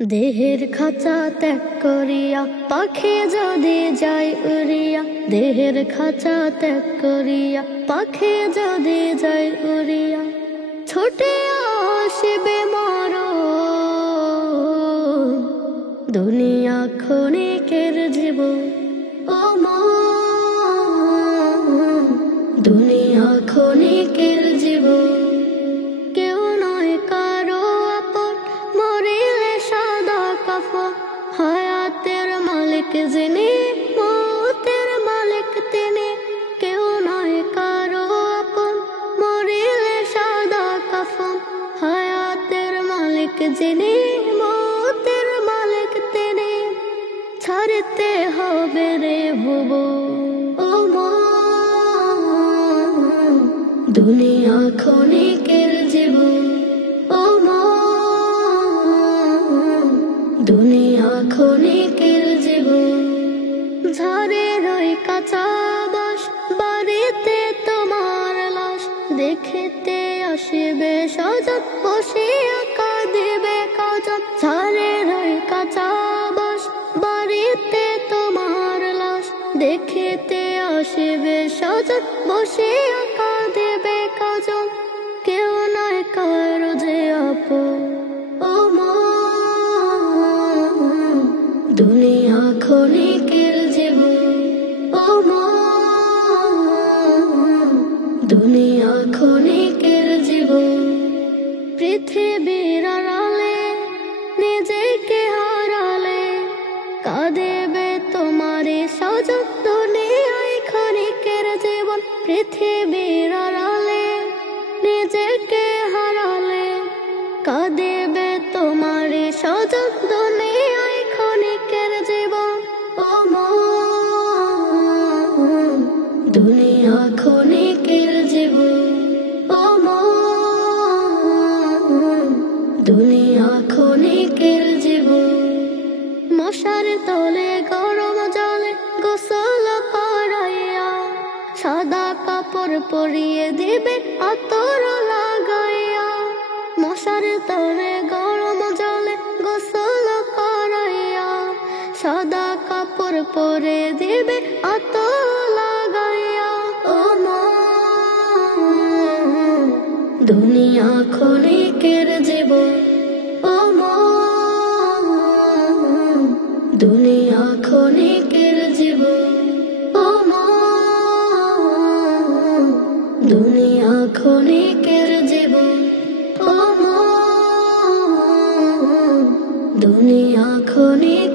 দেহের খাঁচা ত্যাগ করিয়া পাখি যদি যায় উড়িয়া, দেহের খাঁচা ত্যাগ করিয়া পাখি যদি যায় উড়িয়া, ছুটে আসবে মরণ। দুনিয়া ক্ষণিকের জীবন, ও মন, দুনিয়া ক্ষণিকের জীবন। কেউ নয় কারো আপন, মরিলে সাদা কাফন। হায়াতের মালিক যিনি, মৌতের মালিক তিনি। কেউ নয় কারো আপন, মরিলে সাদা কাফন। হায়াতের মালিক যিনি, মৌতের মালিক তিনি। ছাড়তে হবে রে ভুবন, ও মন, দুনিয়া ক্ষণিকের জীবন। ও মন, দুনিয়া ক্ষণিকের জীবন। ঝড়ের ওই কাঁচা বাঁশ, বাড়িতে তোমার লাশ। দেখিতে আসিবে স্বজন, বসিয়া কাঁদিবে কজন। ঝড়ের ওই কাঁচা বাঁশ, বাড়িতে তোমার লাশ। দেখিতে আসিবে স্বজন, বসিয়া কাঁদিবে কজন। কেউ নয় কারো যে আপন, ও মন, দুনিয়া ক্ষণিকের জীবন। ও মন, দুনিয়া ক্ষণিকের জীবন। পৃথিবীর আড়ালে নিজেকে হারালে, কাঁদিবে তোমারে স্বজন। দুনিয়ায় ক্ষণিকের জীবন। পৃথিবীর আড়ালে নিজেকে হারালে, কাঁদিবে তোমারে স্বজন। দুনিয়ায় ক্ষণিকের জীবন। ও মন, দুনিয়া ক্ষণিকের জীবন। ও মন, দুনিয়া ক্ষণিকের জীবন। মশার তলে গরম জলে গোসল করাইয়া, সাদা কাপড় পরিয়ে দিবে আতর লাগাইয়া। মশার তলে গরম জলে গোসল করাইয়া, সাদা কাপড় পরে দিবে আতর লাগাইয়া। ও মন, দুনিয়া ক্ষণিকের জীবন। ও মন, দুনিয়া ক্ষণিকের জীবন। ও মন, দুনিয়া ক্ষণিকের জীবন। ও মন, দুনিয়া ক্ষণিকের